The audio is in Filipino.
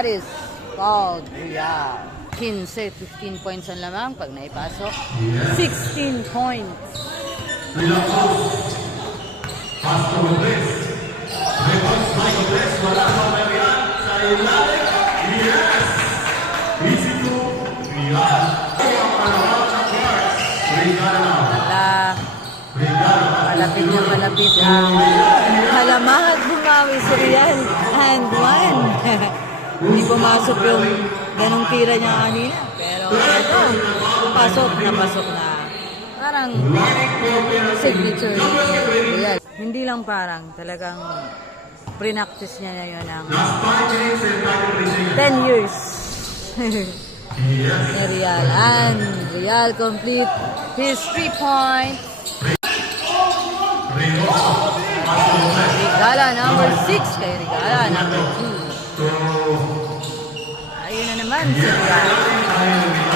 that is called Real. 15 points ang lamang pag naipasok. 16 points. Malapit na malapit ang Halamahag bumawi si Real and one. Hindi pumasok yung ganong tira niya kanina. Pero ito, pasok na. Parang signature ni Real. Hindi lang parang, talagang pre-practice niya na yun ng 10 years. Ni Real. And Real complete his 3-point. Regala number 6 kay Regala number 2. Ayun na naman si Real.